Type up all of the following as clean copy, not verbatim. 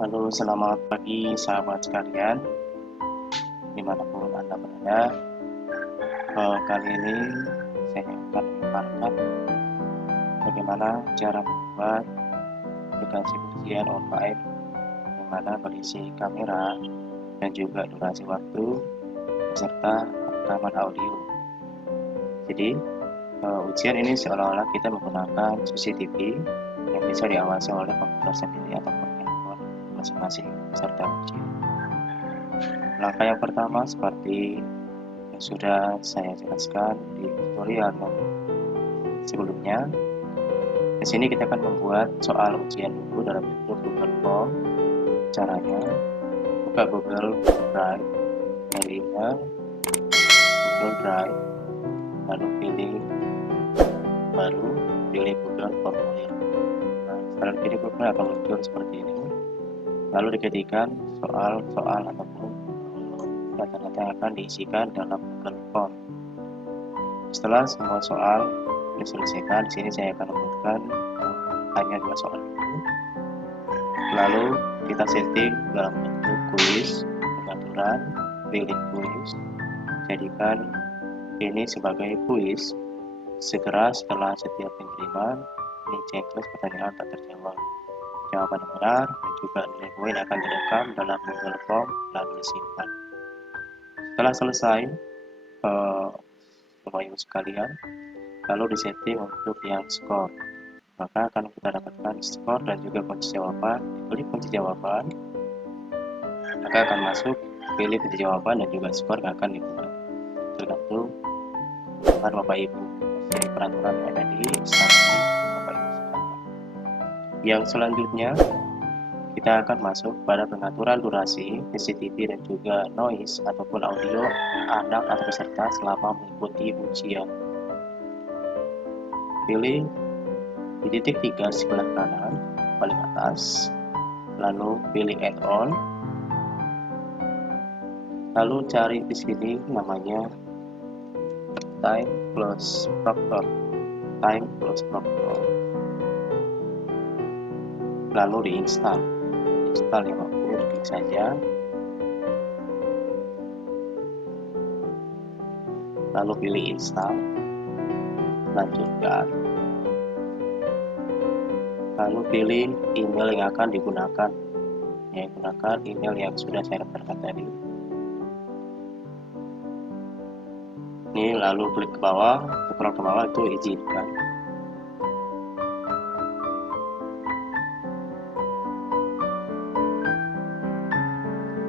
Halo, selamat pagi sahabat sekalian, dimanapun Anda berada. Kali ini saya akan memaparkan bagaimana cara membuat aplikasi ujian online yang mana berisi kamera dan juga durasi waktu beserta rekaman audio. Jadi, ujian ini seolah-olah kita menggunakan CCTV yang bisa diawasi oleh komputer sendiri ataupun handphone masing-masing beserta ujian. Langkah yang pertama seperti yang sudah saya jelaskan di tutorial yang sebelumnya. Di sini kita akan membuat soal ujian dulu dalam bentuk Google Form. Caranya, buka Google Drive, dari email Google Drive, lalu pilih baru, pilih Google Formulir. Nah, setelah pilih Google akan muncul seperti ini. Lalu diketikkan soal-soal ataupun data-data yang akan diisikan dalam Google Form. Setelah semua soal diselesaikan, di sini saya akan membuatkan hanya 2 soal dulu. Lalu kita setting dalam bentuk kuis, pengaturan, pilih kuis, jadikan ini sebagai kuis. Segera setelah setiap pengiriman, ini checklist pertanyaan tak terjawab. Jawaban yang benar dan juga nilai poin akan direkam dalam Google Form lalu disimpan. Setelah selesai, Bapak Ibu sekalian, lalu disetting untuk yang skor, maka akan kita dapatkan skor dan juga kunci jawaban. Diklik kunci jawaban, maka akan masuk pilih kunci jawaban dan juga skor yang akan dibuat tergantung Bapak Ibu. Jadi peraturan yang ada di instansi Bapak Ibu sekalian. Yang selanjutnya kita akan masuk pada pengaturan durasi CCTV dan juga noise ataupun audio anak atau peserta selama mengikuti ujian. Pilih di titik 3 sebelah kanan paling atas, lalu pilih add-on, lalu cari di sini namanya time plus proctor, lalu diinstal ya Bapak Ibu, klik saja, lalu pilih install, lanjutkan, lalu pilih email yang akan digunakan, gunakan email yang sudah saya daftarkan tadi. Ini lalu klik ke bawah, scroll ke bawah, itu izinkan.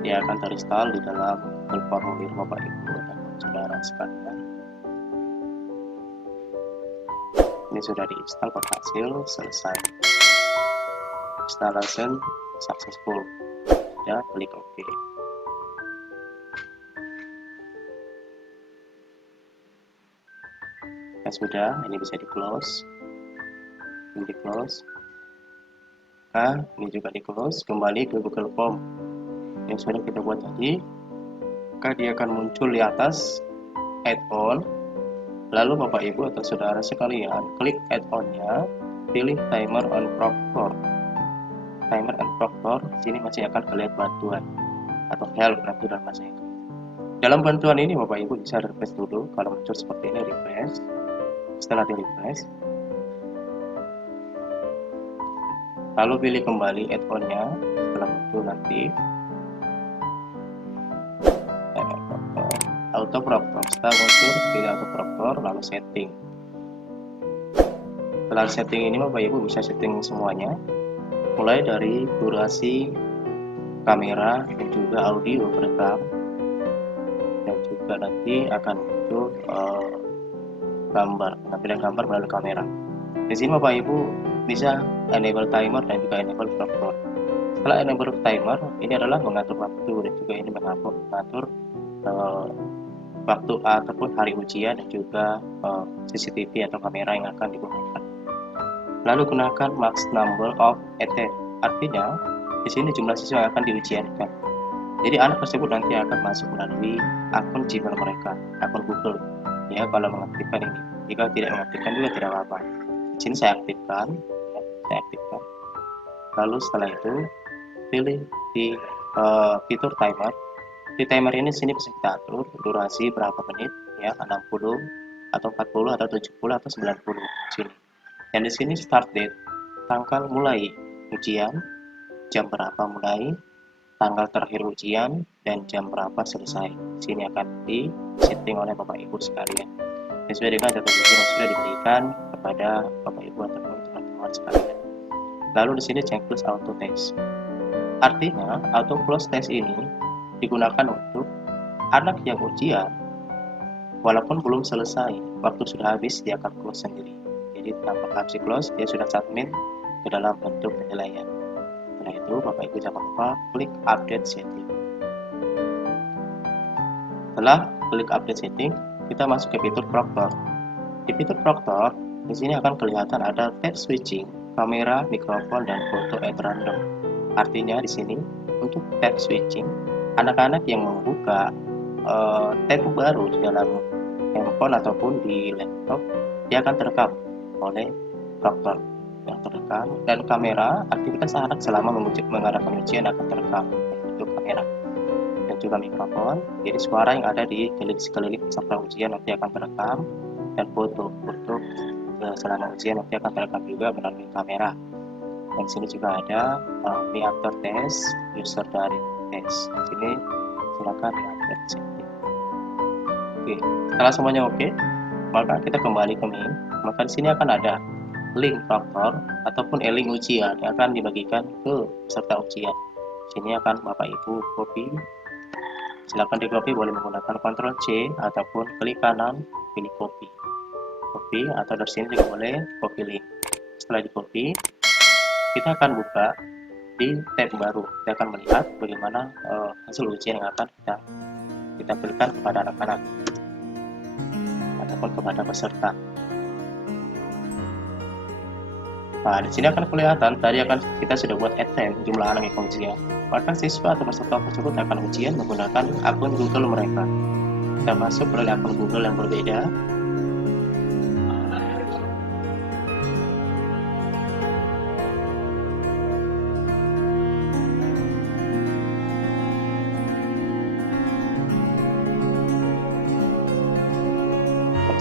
Dia akan terinstall di dalam Google Formulir Bapak Ibu dan saudara sekalian. Ini sudah diinstal, berhasil, selesai. Installation successful. Ya, klik OK. Ya sudah, ini bisa di close. Ini di close. Nah, ini juga di close. Kembali ke Google Form yang sudah kita buat tadi, maka dia akan muncul di atas add-on. Lalu Bapak Ibu atau saudara sekalian klik add-onnya, pilih timer on proctor. Timer on proctor, sini masih akan kelihatan bantuan atau help nanti dalam bahasa Inggris. Dalam bantuan ini Bapak Ibu bisa refresh dulu. Kalau muncul seperti ini, refresh. Setelah di refresh, lalu pilih kembali add-onnya. Setelah muncul nanti auto proctor, setelah muncul pilih auto proctor, lalu setting. Setelah setting ini Bapak Ibu bisa setting semuanya, mulai dari durasi kamera dan juga audio perekam, dan juga nanti akan muncul pengambilan gambar melalui kamera. Di sini Bapak Ibu bisa enable timer dan juga enable proctor. Setelah enable timer, ini adalah mengatur waktu dan juga ini mengatur waktu ataupun hari ujian dan juga CCTV atau kamera yang akan digunakan. Lalu gunakan max number of attendance, artinya di sini jumlah siswa yang akan diujiankan. Jadi anak tersebut nanti akan masuk melalui akun Gmail mereka, akun Google. Ya, kalau mengaktifkan ini. Jika tidak mengaktifkan juga tidak apa-apa. Di sini saya aktifkan, Lalu setelah itu pilih di fitur timer. Di timer ini sini bisa kita atur durasi berapa menit ya, 60 atau 40 atau 70 atau 90 sini. Dan di sini start date, tanggal mulai ujian, jam berapa mulai, tanggal terakhir ujian, dan jam berapa selesai. Sini akan di setting oleh Bapak Ibu sekalian. Sesuai dengan data ujian yang sudah diberikan kepada Bapak Ibu ataupun teman-teman sekalian. Lalu di sini checklist auto test. Artinya auto close test ini digunakan untuk anak yang ujian walaupun belum selesai, waktu sudah habis dia akan close sendiri. Jadi tanpa opsi close dia sudah submit ke dalam bentuk penilaian. Setelah itu Bapak Ibu jangan lupa klik update setting. Setelah klik update setting, kita masuk ke fitur proctor. Di fitur proctor, di sini akan kelihatan ada tab switching, kamera, mikrofon, dan foto at random. Artinya di sini untuk tab switching, anak-anak yang membuka tab baru di dalam handphone ataupun di laptop, dia akan terekam oleh proctor yang terekam, dan kamera, aktivitas anak selama mengadakan ujian akan terekam untuk kamera, dan juga mikrofon. Jadi suara yang ada di sekeliling peserta ujian nanti akan terekam, dan foto selama ujian nanti akan terekam juga melalui kamera. Dan sini juga ada Mi After Test, User Direct Test. Di sini silakan diupdate setting. Oke, setelah semuanya oke, maka kita kembali ke Mi. Maka di sini akan ada link proctor ataupun link ujian yang akan dibagikan ke peserta ujian. Sini akan Bapak Ibu copy. Silakan di copy, boleh menggunakan Ctrl C ataupun klik kanan pilih copy. Copy, atau dari sini juga boleh copy link. Setelah di copy, kita akan buka di tab baru. Kita akan melihat bagaimana hasil ujian yang akan kita berikan kepada anak-anak ataupun kepada peserta. Nah, di sini akan kelihatan tadi kita sudah buat attempt jumlah anak yang ujian. Maka siswa atau peserta tersebut akan ujian menggunakan akun Google mereka. Kita masuk melalui akun Google yang berbeda.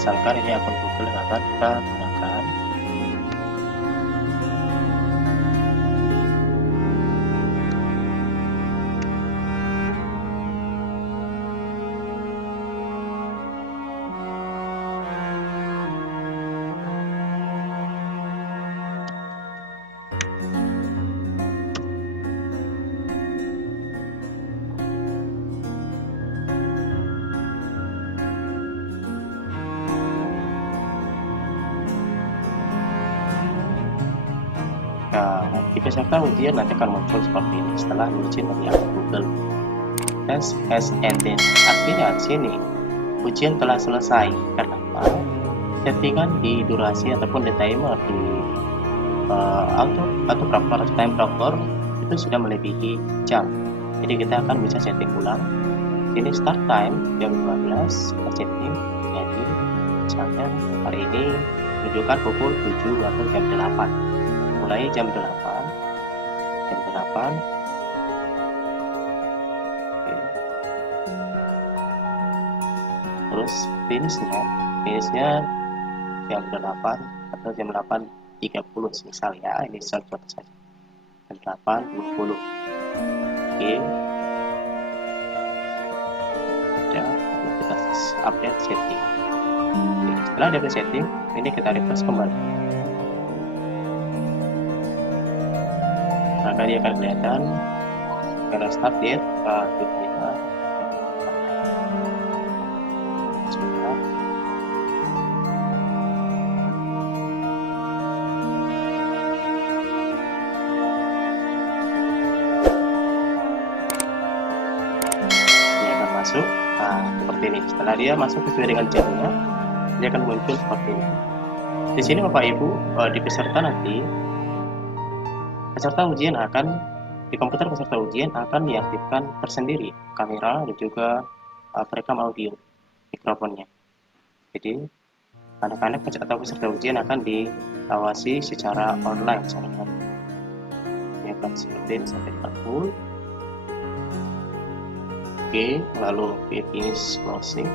Misalkan ini akun Google yang akan kita gunakan. Nah, di peserta ujian nanti akan muncul seperti ini setelah ujian dari akun Google. Test has ended. Artinya di sini ujian telah selesai. Kenapa? Settingan di durasi ataupun di timer di auto proctor, time proctor itu sudah melebihi jam. Jadi kita akan bisa setting ulang. Ini start time jam 15, kita setting jadi misalnya hari ini menunjukkan pukul 7 atau jam 8. Mulai jam 8. Oke. Terus finishnya jam 8 atau jam 8.30 misal ya, ini contoh saja. Jam 8.20. Oke. Ya, kita update setting. Oke. Setelah update setting, ini kita refresh kembali. Maka dia akan kelihatan karena start date kita sudah. Dia akan masuk seperti ini. Setelah dia masuk sesuai dengan jamnya, dia akan muncul seperti ini. Di sini Bapak Ibu di peserta nanti peserta ujian di komputer peserta ujian akan diaktifkan tersendiri kamera dan juga perekam audio mikrofonnya. Jadi anak-anak atau peserta ujian akan diawasi secara online lebar seperti ini sampai 40. Oke, lalu finish closing.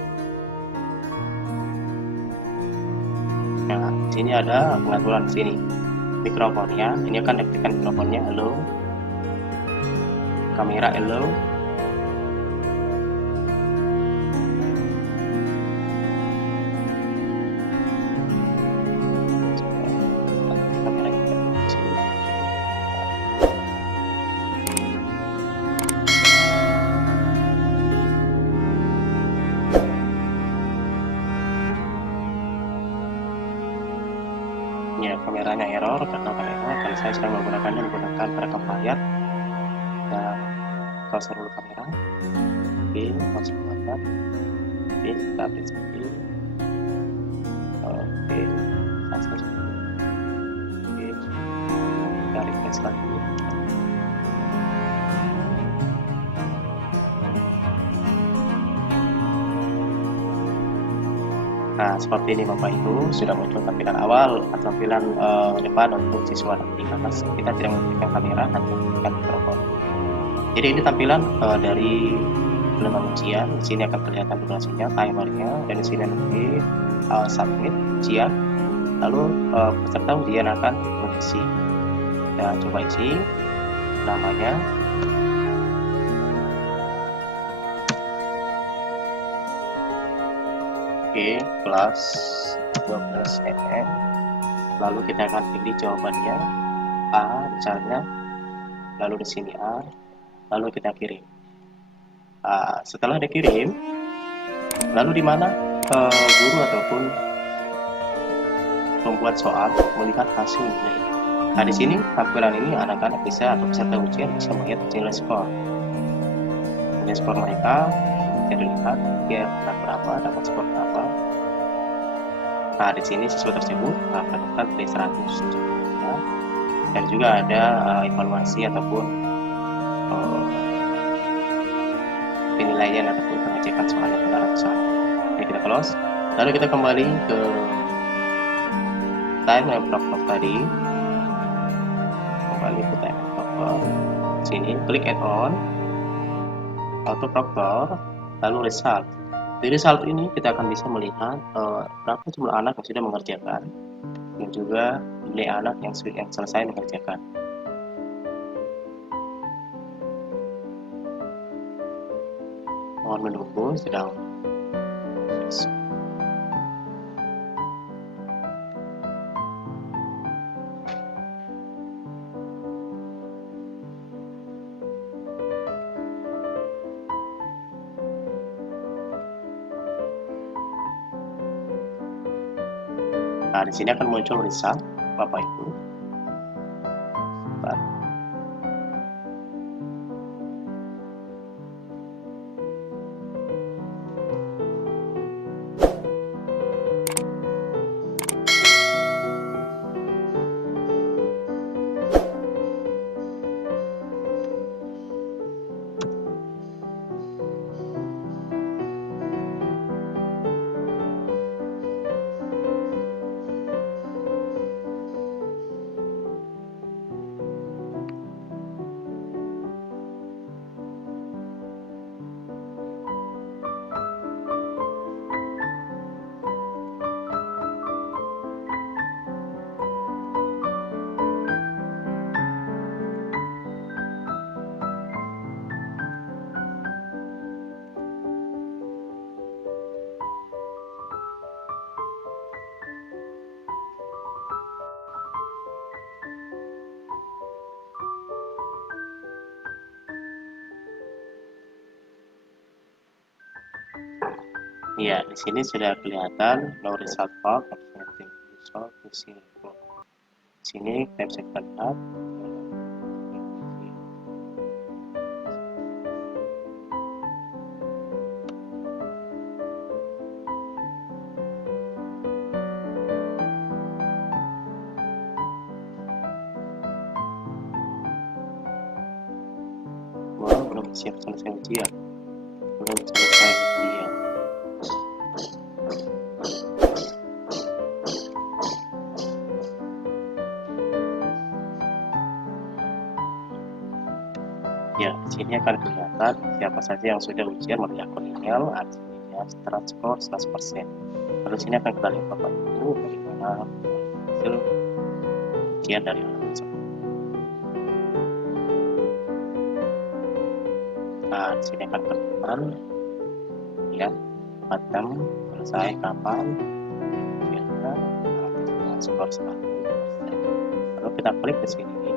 Nah, di sini ada pengaturan sini. Mikrofonnya, ini akan aktifkan mikrofonnya, halo. Kamera, halo. Ya, kameranya error karena saya sedang menggunakan perekam layar dan cursor dulu kamera. Oke, langsung layar. Oke, kita update sedikit. Oke, sukses. Oke, kita refresh lagi. Nah, seperti ini Bapak Ibu, sudah muncul tampilan awal atau tampilan depan untuk siswa nanti, karena kita tidak menggunakan kamera, hanya menggunakan mikrofon. Jadi ini tampilan dari penyelenggaraan ujian. Di sini akan kelihatan durasinya, timernya, dan di sini nanti submit ujian. Lalu peserta ujian akan mengisi. Kita coba isi namanya. Oke, kelas 12 MM. Lalu kita akan pilih jawabannya A misalnya. Lalu di sini A. Lalu kita kirim. Setelah dikirim, lalu di mana guru ataupun pembuat soal melihat hasil nilai. Nah, di sini tampilan ini anak-anak bisa atau peserta ujian bisa melihat nilai skor. Nilai skor mereka bisa dilihat dia dapat berapa, dapat skor berapa. Nah, di sini siswa tersebut mendapatkan nilai 100 ya. Dan juga ada evaluasi ataupun penilaian ataupun pengecekan soal yang benar atau salah. Oke, kita close. Lalu kita kembali ke time and proper tadi. Kembali ke time and proper. Sini klik add-on, auto proctor, lalu result. Di result ini kita akan bisa melihat berapa jumlah anak yang sudah mengerjakan dan juga nilai anak yang selesai mengerjakan. Mohon menunggu, sedang Nah, di sini akan muncul result Bapak Ibu. Ya, di sini sudah kelihatan no result found, accepting result to zero. Di sini kita bisa lihat belum siap selesai ujian. Belum selesai ujian. Ya, di sini akan kelihatan siapa saja yang sudah ujian melalui akun email, artinya setelah skor 100%. Lalu sini akan kita lihat Bapak Ibu bagaimana hasil ujian dari anak tersebut. Nah, di sini akan kelihatan ya jam selesai kapan ujiannya, skor 100%. Lalu kita klik ke sini